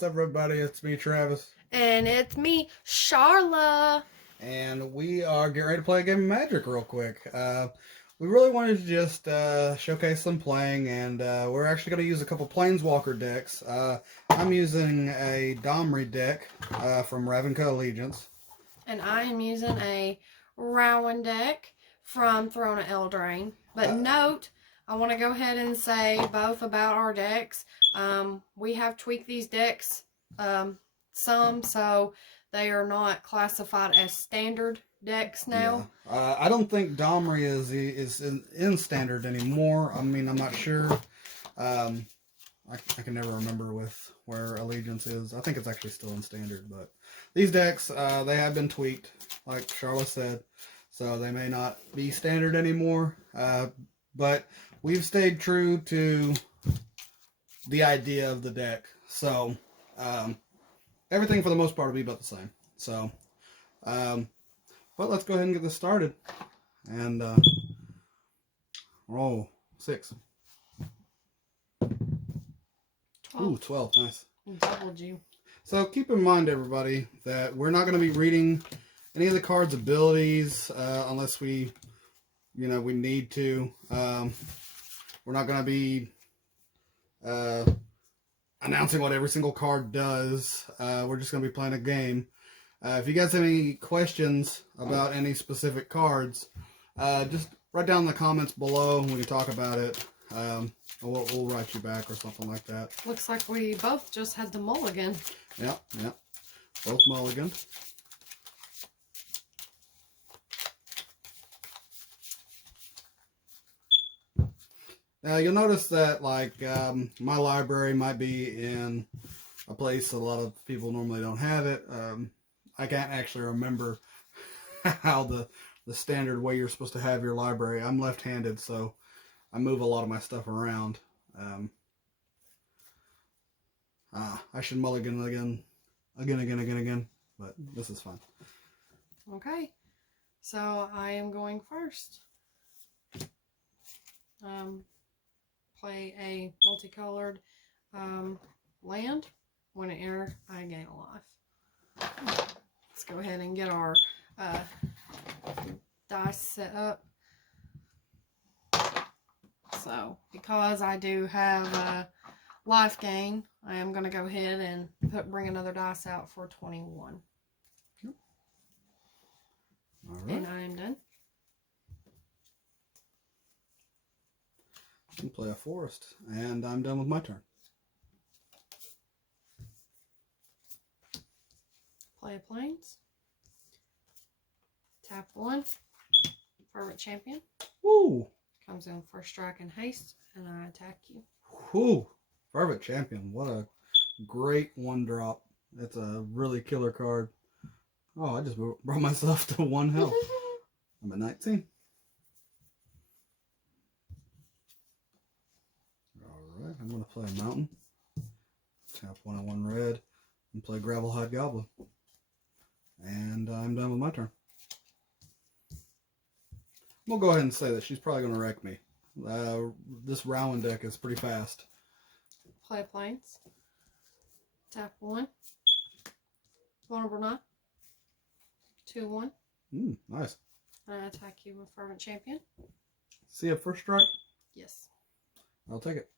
What's up, everybody? It's me, Travis. And it's me, Charla. And we are getting ready to play a game of Magic real quick. We really wanted to just showcase some playing, and we're actually going to use a couple planeswalker decks. I'm using a Domri deck from Ravnica Allegiance. And I am using a Rowan deck from Throne of Eldraine. But note, I want to go ahead and say both about our decks. We have tweaked these decks some, so they are not classified as standard decks now. Yeah. I don't think Domri is in standard anymore. I mean, I'm not sure. I can never remember with where Allegiance is. I think it's actually still in standard, but these decks, they have been tweaked, like Charlotte said, so they may not be standard anymore. But we've stayed true to the idea of the deck, so everything for the most part will be about the same. So, but let's go ahead and get this started. And roll 6. 12. Ooh, 12, nice. Doubled you. So keep in mind, everybody, that we're not going to be reading any of the cards' abilities unless we need to. We're not going to be announcing what every single card does. We're just going to be playing a game. If you guys have any questions about any specific cards, just write down in the comments below and we can talk about it. We'll write you back or something like that. Looks like we both just had the mulligan. Yep. Both mulligan. You'll notice that, like, my library might be in a place a lot of people normally don't have it. I can't actually remember how the standard way you're supposed to have your library. I'm left-handed, so I move a lot of my stuff around. I should mulligan again, but this is fine. Okay, so I am going first. Play a multicolored land. When it enters, I gain a life. Let's go ahead and get our dice set up. So, because I do have life gain, I am going to go ahead and bring another dice out for 21. All right. And I am done. And play a forest, and I'm done with my turn. Play a plains. Tap 1. Fervent Champion. Woo! Comes in for strike and haste, and I attack you. Whoo! Fervent Champion. What a great 1-drop. It's a really killer card. Oh, I just brought myself to 1 health. I'm at 19. Alright, I'm going to play a mountain. Tap 1 and 1 red. And play Gravelhide Goblin. And I'm done with my turn. We'll go ahead and say that she's probably going to wreck me. This Rowan deck is pretty fast. Play plains. Tap 1. Vulnerable Knot. 2-1. Nice. And I attack you with Fervent Champion. See a first strike? Yes. I'll take it.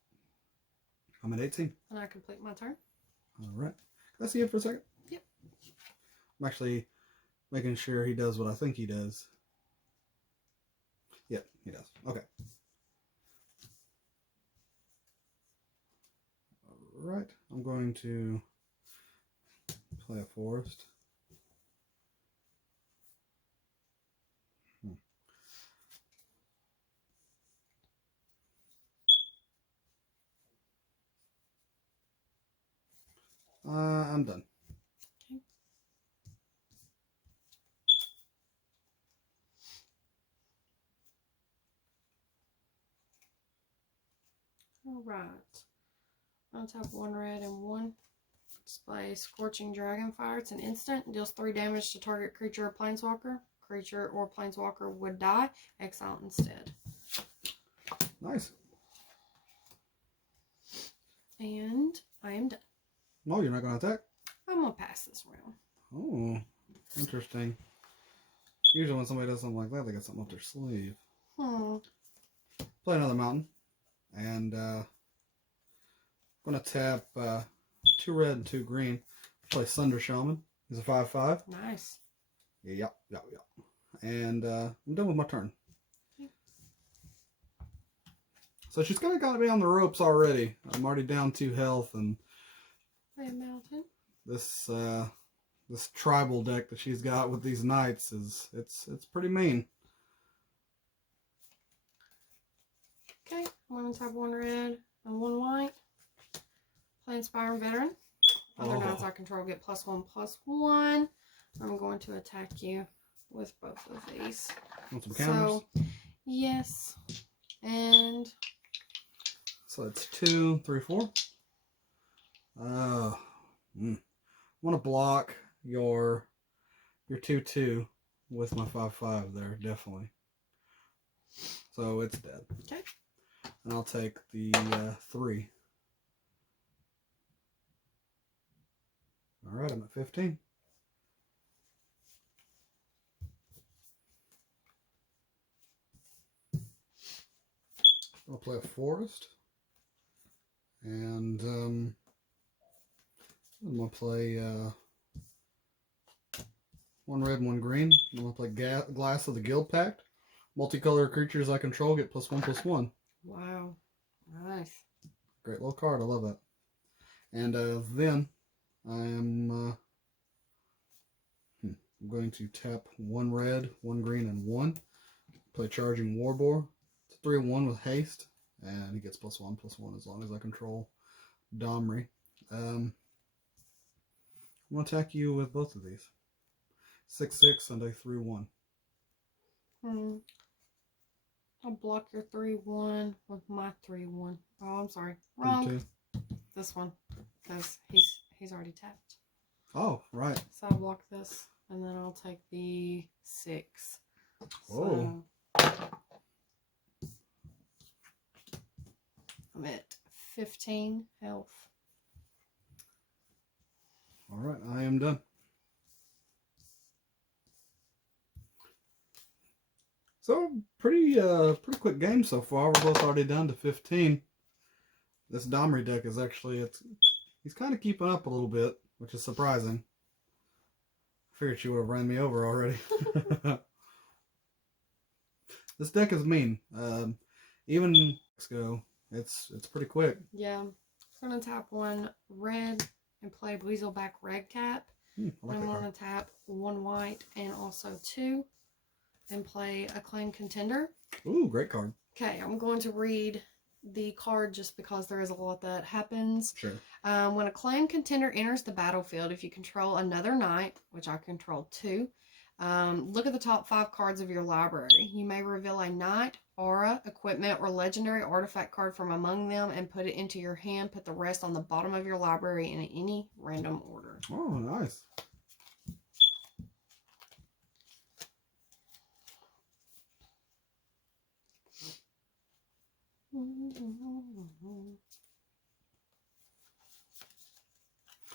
I'm at 18. And I complete my turn. Alright. Can I see it for a second? Yep. I'm actually making sure he does what I think he does. Yep, he does. Okay. Alright. I'm going to play a forest. I'm done. Okay. Alright. I'll tap 1 red and 1. Display Scorching Dragonfire. It's an instant. Deals 3 damage to target creature or planeswalker. Creature or planeswalker would die. Exile instead. Nice. And I am done. No, you're not going to attack? I'm going to pass this round. Oh, interesting. Usually when somebody does something like that, they got something up their sleeve. Play another mountain. And I'm going to tap 2 red and 2 green. Play Thunder Shaman. He's a 5/5. Nice. Yep. And I'm done with my turn. So she's kind of got me on the ropes already. I'm already down 2 health, and Play a mountain. this tribal deck that she's got with these knights is it's pretty mean. Okay, I'm going to tap 1 red and 1 white. Play Inspiring Veteran. Other knights I control get +1/+1. I'm going to attack you with both of these. Want some counters? So, yes. And so it's 2, 3, 4. I want to block your 2/2 with my 5/5 there, definitely. So it's dead. okay. And I'll take the 3. All right, I'm at 15. I'll play a forest. And I'm going to play 1 red and 1 green. I'm going to play Glass of the Guild Pact. Multicolor creatures I control get +1/+1. Wow. Nice. Great little card. I love that. And then I am I'm going to tap 1 red, 1 green, and 1. Play Charging Warboar. It's a 3/1 with haste. And he gets +1/+1 as long as I control Domri. I'm going to attack you with both of these. 6/6 and a 3/1. I'll block your 3/1 with my 3/1. Oh, I'm sorry. Wrong. 3/2. This one. Because he's already tapped. Oh, right. So I'll block this. And then I'll take the 6. Whoa. So I'm at 15 health. All right, I am done. So pretty quick game so far. We're both already down to 15. This Domri deck is actually he's kind of keeping up a little bit, which is surprising. I figured she would have ran me over already. This deck is mean. Even go, it's pretty quick. Yeah. I'm gonna tap 1 red and play Weaselback Red Cap. I like I'm that gonna card. tap 1 white and also 2. Then play Acclaimed Contender. Ooh, great card. Okay, I'm going to read the card just because there is a lot that happens. Sure. When Acclaimed Contender enters the battlefield, if you control another knight, which I control 2, look at the top 5 cards of your library. You may reveal a knight, aura, equipment, or legendary artifact card from among them and put it into your hand. Put the rest on the bottom of your library in any random order. Oh, nice.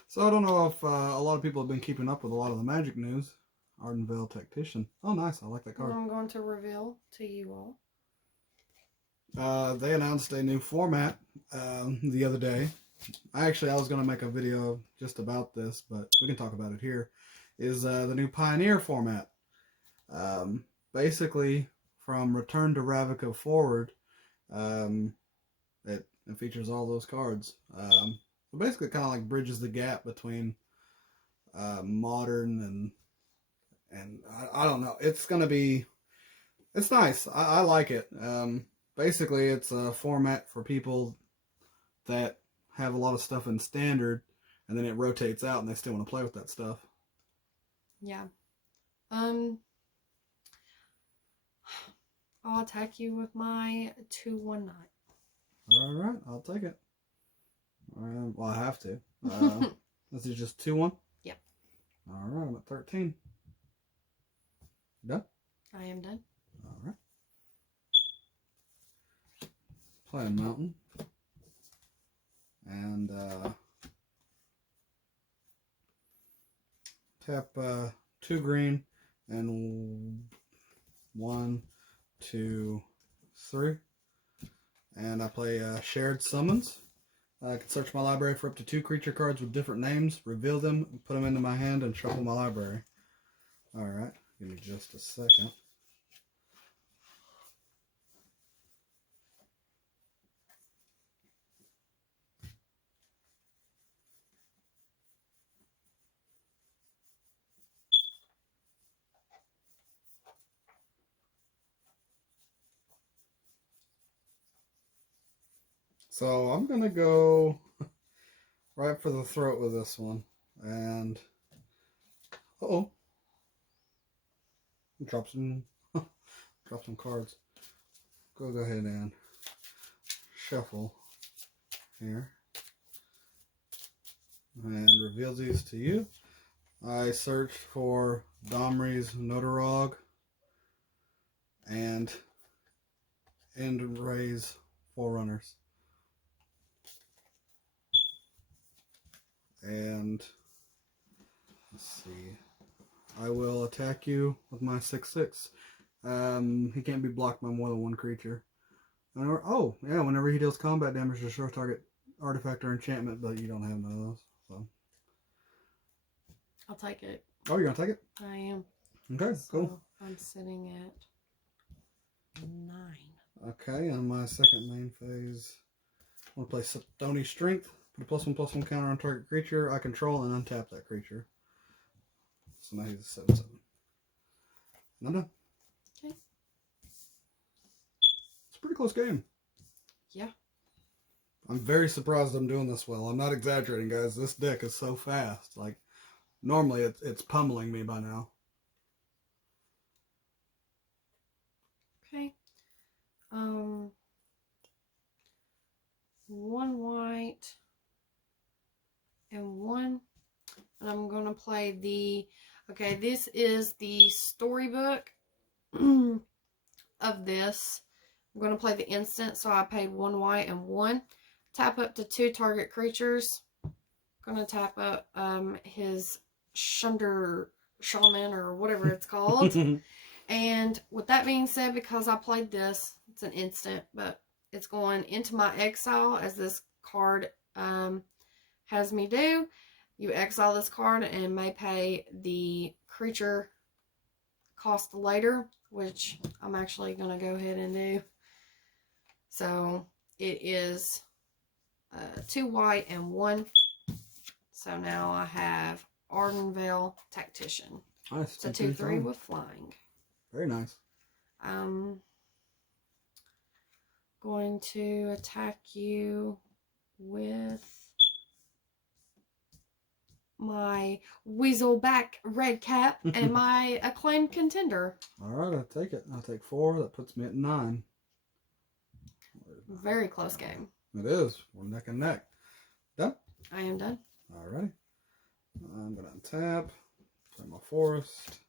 So I don't know if a lot of people have been keeping up with a lot of the Magic news. Ardenvale Tactician. Oh, nice. I like that card. I'm going to reveal to you all. They announced a new format the other day. I was going to make a video just about this, but we can talk about it here. Is the new Pioneer format. Basically, from Return to Ravnica forward, it features all those cards. So basically, kind of like bridges the gap between modern and I don't know. It's gonna be, it's nice. I like it. Basically, it's a format for people that have a lot of stuff in standard, and then it rotates out, and they still want to play with that stuff. Yeah. I'll attack you with my 2/1 knight. All right, I'll take it. Well, I have to. This is just 2/1? Yep. All right, I'm at 13. Done? I am done. All right. Play a mountain. And tap 2 green and 1, 2, 3. And I play Shared Summons. I can search my library for up to 2 creature cards with different names, reveal them, put them into my hand, and shuffle my library. Alright, give me just a second. So I'm going to go right for the throat with this one. And, drop some, drop some cards. Go ahead and shuffle here. And reveal these to you. I searched for Domri's Notarog and Ray's Forerunners. And let's see. I will attack you with my 6/6. He can't be blocked by more than 1 creature. Whenever he deals combat damage, destroy target artifact or enchantment, but you don't have none of those. So I'll take it. Oh, you're gonna take it? I am. Okay, so cool. I'm sitting at 9. Okay, on my second main phase, I'm gonna play Stony Strength. Put a +1/+1 counter on target creature I control and untap that creature. So now he's a 7/7. And I'm done. Okay. It's a pretty close game. Yeah. I'm very surprised I'm doing this well. I'm not exaggerating, guys. This deck is so fast. Like, normally it's pummeling me by now. Okay. 1 white and 1. And I'm going to play the... Okay, this is the storybook of this. I'm going to play the instant, so I paid 1 white and 1. Tap up to 2 target creatures. I'm going to tap up his Shunder Shaman or whatever it's called. And with that being said, because I played this, it's an instant, but it's going into my exile as this card has me do. You exile this card and may pay the creature cost later, which I'm actually going to go ahead and do. So it is 2 white and 1. So now I have Ardenvale Tactician. Nice. It's a 2/3 with flying. Very nice. I'm going to attack you with my Weaselback Red Cap and my Acclaimed Contender. Alright, I'll take it. I'll take 4. That puts me at 9. Very close game. It is. We're neck and neck. Done? I am done. Alright. I'm going to untap. Play my forest.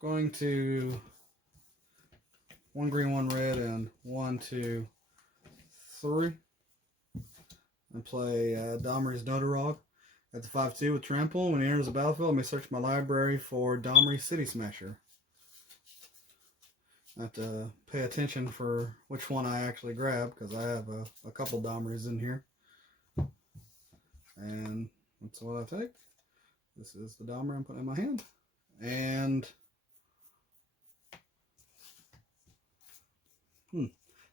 Going to 1 green, 1 red, and 1, 2, 3. And play Domri's Notarog at the 5/2 with Trample. When he enters the battlefield, I may search my library for Domri City Smasher. I have to pay attention for which one I actually grab because I have a couple Domris in here. And that's what I take. This is the Domri I'm putting in my hand. And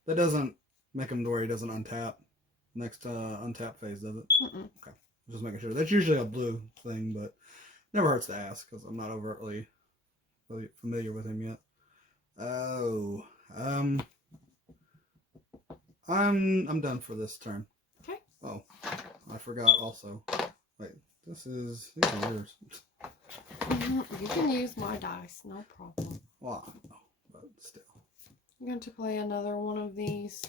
that doesn't make him to where he doesn't untap next untap phase, does it? Okay. Just making sure. That's usually a blue thing, but never hurts to ask because I'm not overtly really familiar with him yet. Oh, I'm done for this turn. Okay. Oh, I forgot also. Wait, these are yours. You can use my dice, no problem. Well, I know, but still. I'm going to play another one of these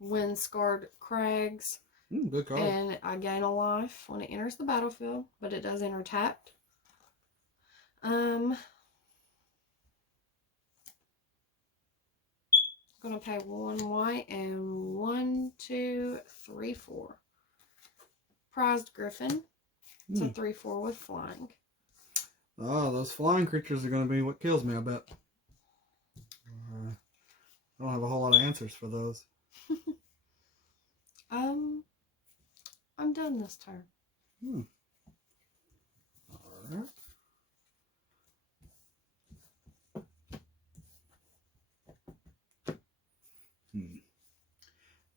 Wind-Scarred Crags. Good card. And I gain a life when it enters the battlefield, but it does enter tapped. Gonna pay 1 white and 1, 2, 3, 4. prized griffin. It's a 3/4 with flying. Oh, those flying creatures are going to be what kills me, I bet. I don't have a whole lot of answers for those. I'm done this turn. Alright.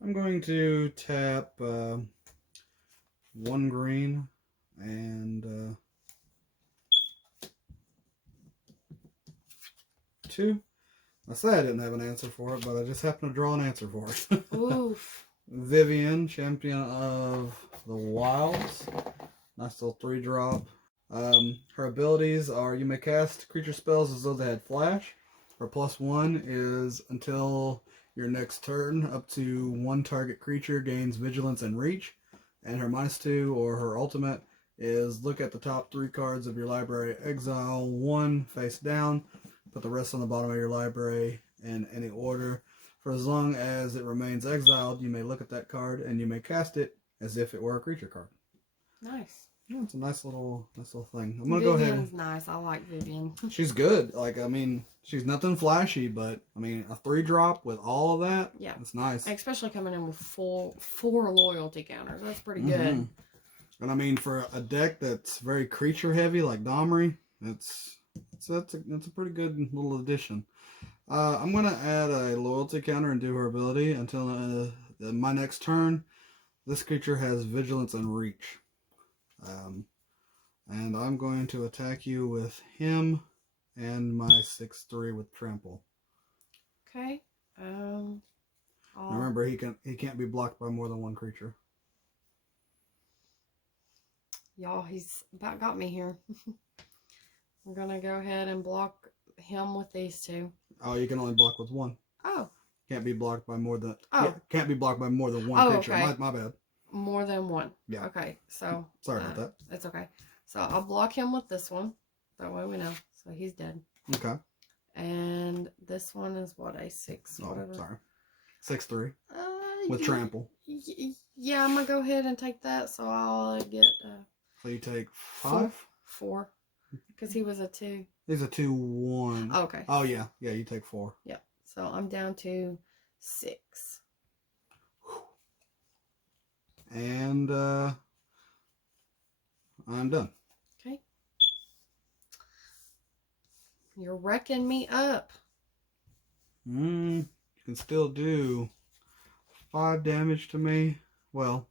I'm going to tap 1 green and 2. I said I didn't have an answer for it, but I just happened to draw an answer for it. Oof. Vivian, Champion of the Wilds. Nice little 3-drop. Her abilities are you may cast creature spells as though they had flash. Her +1 is until your next turn, up to 1 target creature gains vigilance and reach. And her -2 or her ultimate is look at the top 3 cards of your library, exile 1 face down, put the rest on the bottom of your library in any order. For as long as it remains exiled, you may look at that card and you may cast it as if it were a creature card. Nice. Yeah, it's a nice little thing. I'm gonna go ahead. Vivian's nice. I like Vivian. She's good. Like, I mean, she's nothing flashy, but I mean, a 3-drop with all of that. Yeah, it's nice. Especially coming in with 4 loyalty counters. That's pretty good. And I mean, for a deck that's very creature heavy like Domri, that's a pretty good little addition. I'm gonna add a loyalty counter and do her ability until my next turn. This creature has vigilance and reach. And I'm going to attack you with him and my 6/3 with trample. Okay. Remember, he can't be blocked by more than 1 creature. Y'all, he's about got me here. We're gonna go ahead and block him with these 2. Oh, you can only block with 1. Oh. Can't be blocked by more than. Oh. Yeah, can't be blocked by more than 1 creature. Okay. My bad. More than 1. Yeah. Okay, so. Sorry about that. It's okay. So I'll block him with this one. That way we know. So he's dead. Okay. And this one is what, a 6? Oh, whatever. sorry. 6/3 with trample. Yeah, I'm gonna go ahead and take that. So I'll get. So you take 5? 4. Because he was a 2. He's a 2/1. Okay. Oh yeah, you take 4. Yep. So I'm down to 6. And I'm done. Okay. You're wrecking me up. You can still do 5 damage to me. Well,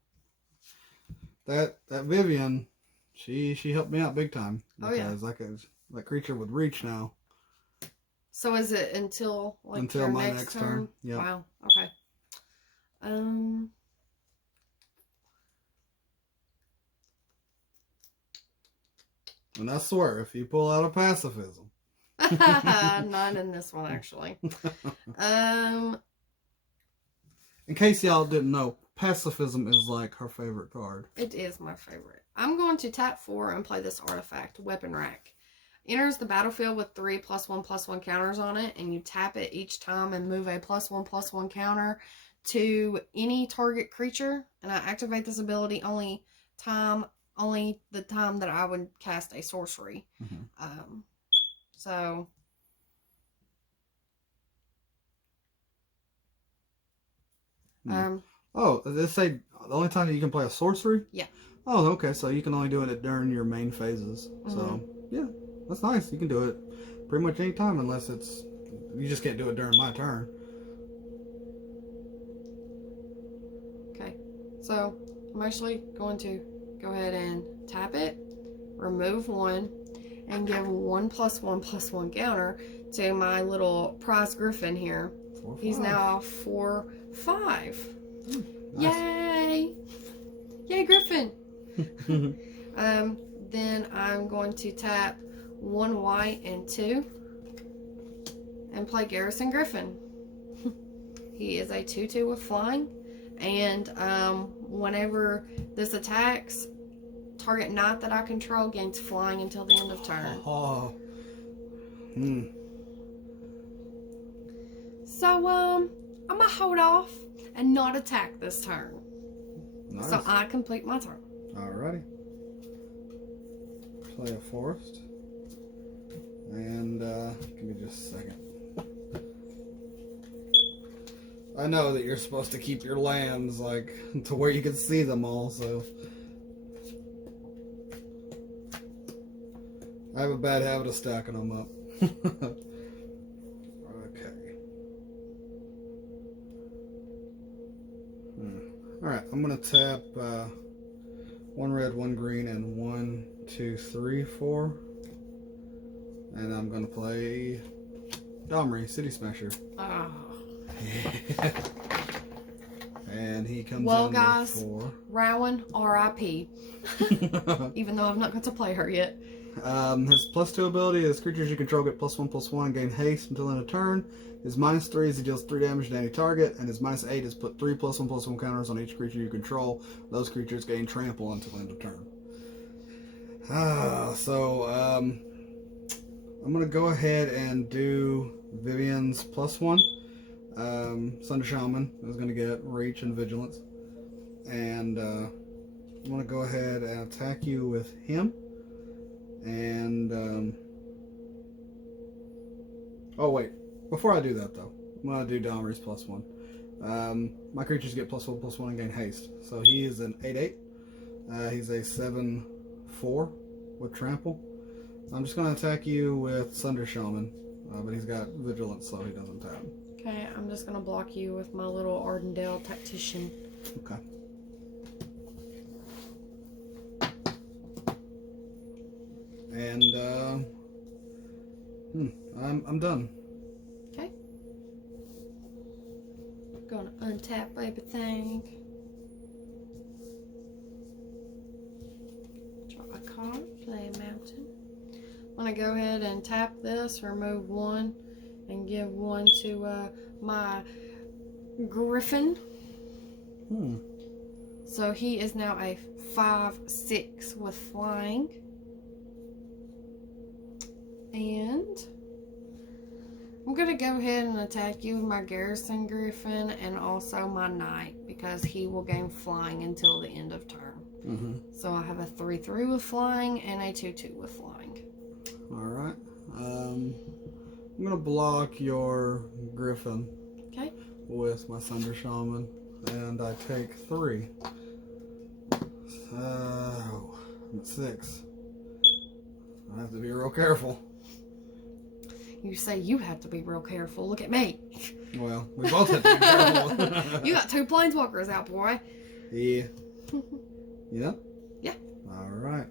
that Vivian, she helped me out big time. Because that creature with reach now. So is it until until my next turn? Yeah. Wow. Okay. And I swear, if you pull out a pacifism. Not in this one, actually. In case y'all didn't know, pacifism is like her favorite card. It is my favorite. I'm going to tap 4 and play this artifact, Weapon Rack. Enters the battlefield with 3 +1/+1 counters on it, and you tap it each time and move a +1/+1 counter to any target creature. And I activate this ability only the time that I would cast a sorcery. So oh, did they say the only time that you can play a sorcery? Yeah. Oh, okay. So you can only do it during your main phases. So yeah, that's nice. You can do it pretty much any time unless you just can't do it during my turn. Okay. So I'm actually going to go ahead and tap it, remove 1, and give 1 +1/+1 counter to my little prize griffin here. 4/5. He's now 4/5. Nice. Yay! Yay, Griffin! Then I'm going to tap 1 white and 2 and play Garrison Griffin. He is a 2/2 with flying, and whenever this attacks, target knight that I control gains flying until the end of turn. Oh. So I'm gonna hold off and not attack this turn. Nice. So I complete my turn. Alrighty. Play a forest. And give me just a second. I know that you're supposed to keep your lands like to where you can see them all, so I have a bad habit of stacking them up. Okay. Alright, I'm gonna tap 1 red, 1 green, and 1, 2, 3, 4. And I'm gonna play Domri, City Smasher. Oh. And he comes Well, in guys, with 4. Rowan, R.I.P. Even though I've not got to play her yet. His +2 ability is creatures you control get +1/+1 and gain haste until end of turn. His -3 is he deals 3 damage to any target, and his -8 is put 3 +1/+1 counters on each creature you control. Those creatures gain trample until end of turn. I'm gonna go ahead and do Vivian's +1. Thunder Shaman is gonna get reach and vigilance, and I'm gonna go ahead and attack you with him. And oh wait, before I do that though, I'm gonna do Domri's +1. My creatures get +1/+1 and gain haste. So he is an 8/8. He's a 7/4 with trample. I'm just gonna attack you with Thunder Shaman, but he's got vigilance, so he doesn't tap. Okay, I'm just gonna block you with my little Ardendale Tactician. Okay. And I'm done. Okay. Gonna untap everything. Draw a card, play a mountain. I'm gonna go ahead and tap this, remove 1, and give 1 to my Griffin. So he is now a 5/6 with flying. And I'm going to go ahead and attack you with my Garrison Griffin and also my Knight, because he will gain flying until the end of turn. So I have a 3/3 with flying and a 2/2 with flying. Alright. I'm going to block your Griffin. Okay. With my Thunder Shaman, and I take 3. So I'm at 6. I have to be real careful. You say you have to be real careful. Look at me. Well, we both have to be careful. You got 2 planeswalkers out, boy. Yeah. Yeah? Yeah. Alright.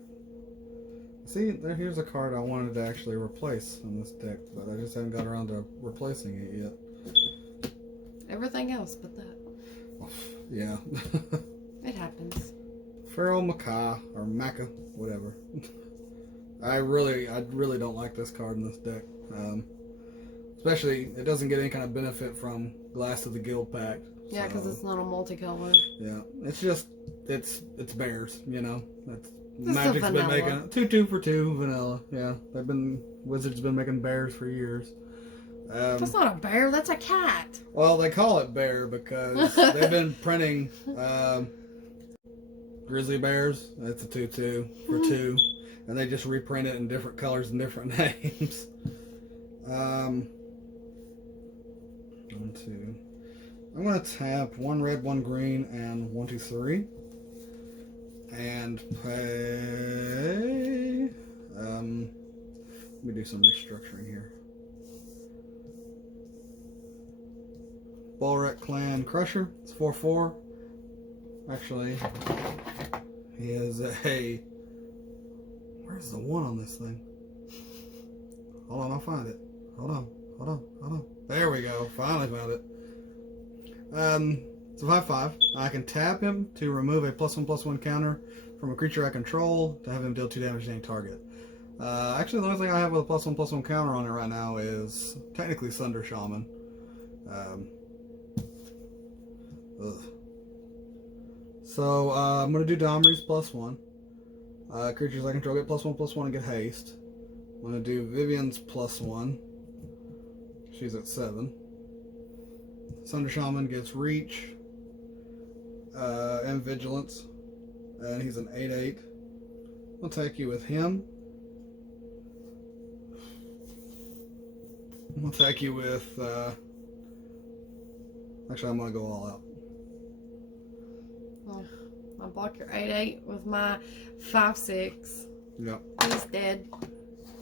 See, here's a card I wanted to actually replace in this deck, but I just haven't got around to replacing it yet. Everything else but that. Yeah. It happens. Feral Macaw, or Maca, whatever. I really don't like this card in this deck. Especially, it doesn't get any kind of benefit from Glass of the Guild Pact. Yeah, because it's not a multicolor. Yeah, it's just, it's bears, you know. Just Magic's been vanilla. making 2/2 for 2 vanilla. Yeah, Wizards been making bears for years. That's not a bear, that's a cat. Well, they call it bear because they've been printing grizzly bears. That's a 2/2 for 2. And they just reprint it in different colors and different names. 1, 2. I'm going to tap 1 red, 1 green, and 1, 2, 3. And pay... let me do some restructuring here. Balrek Clan Crusher. It's 4/4. Actually, he has a... Where's the 1 on this thing? Hold on, I'll find it. Hold on. There we go. Finally found it. It's a 5/5. I can tap him to remove a +1/+1 counter from a creature I control to have him deal 2 damage to any target. Actually, the only thing I have with a +1/+1 counter on it right now is technically Thunder Shaman. So I'm going to do Domri's +1. Creatures I control get +1/+1 and get haste. I'm going to do Vivian's +1. She's at 7. Thunder Shaman gets reach and vigilance. and he's an 8/8. We'll take you with him. We'll take you with, actually I'm going to go all out. Well, I'll block your 8/8 with my 5/6. Yep. He's dead.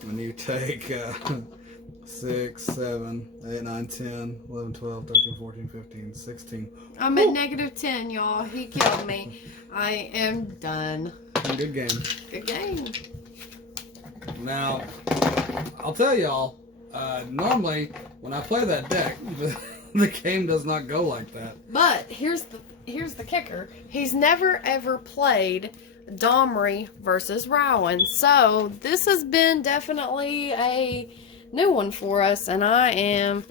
And you take 6, 7, 8, 9, 10, 11, 12, 13, 14, 15, 16. I'm at -10, y'all. He killed me. I am done. Good game. Good game. Now, I'll tell y'all, normally when I play that deck, the game does not go like that. But here's the kicker. He's never ever played Domri versus Rowan. So this has been definitely a new one for us, and I am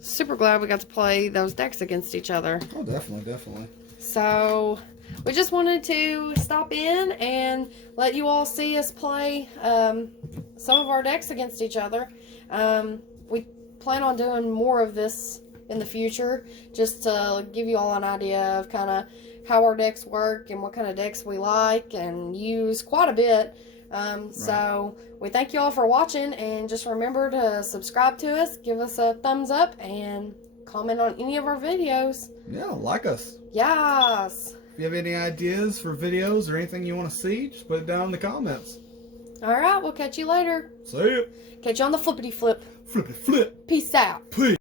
super glad we got to play those decks against each other. Oh, definitely, definitely. So we just wanted to stop in and let you all see us play some of our decks against each other. We plan on doing more of this in the future, just to give you all an idea of kind of how our decks work and what kind of decks we like and use quite a bit. So we thank you all for watching, and just remember to subscribe to us, give us a thumbs up, and comment on any of our videos. Yeah, like us. Yes. If you have any ideas for videos or anything you want to see, just put it down in the comments. All right, we'll catch you later. See ya. Catch you on the flippity flip. Flip it, flip. Peace out. Peace.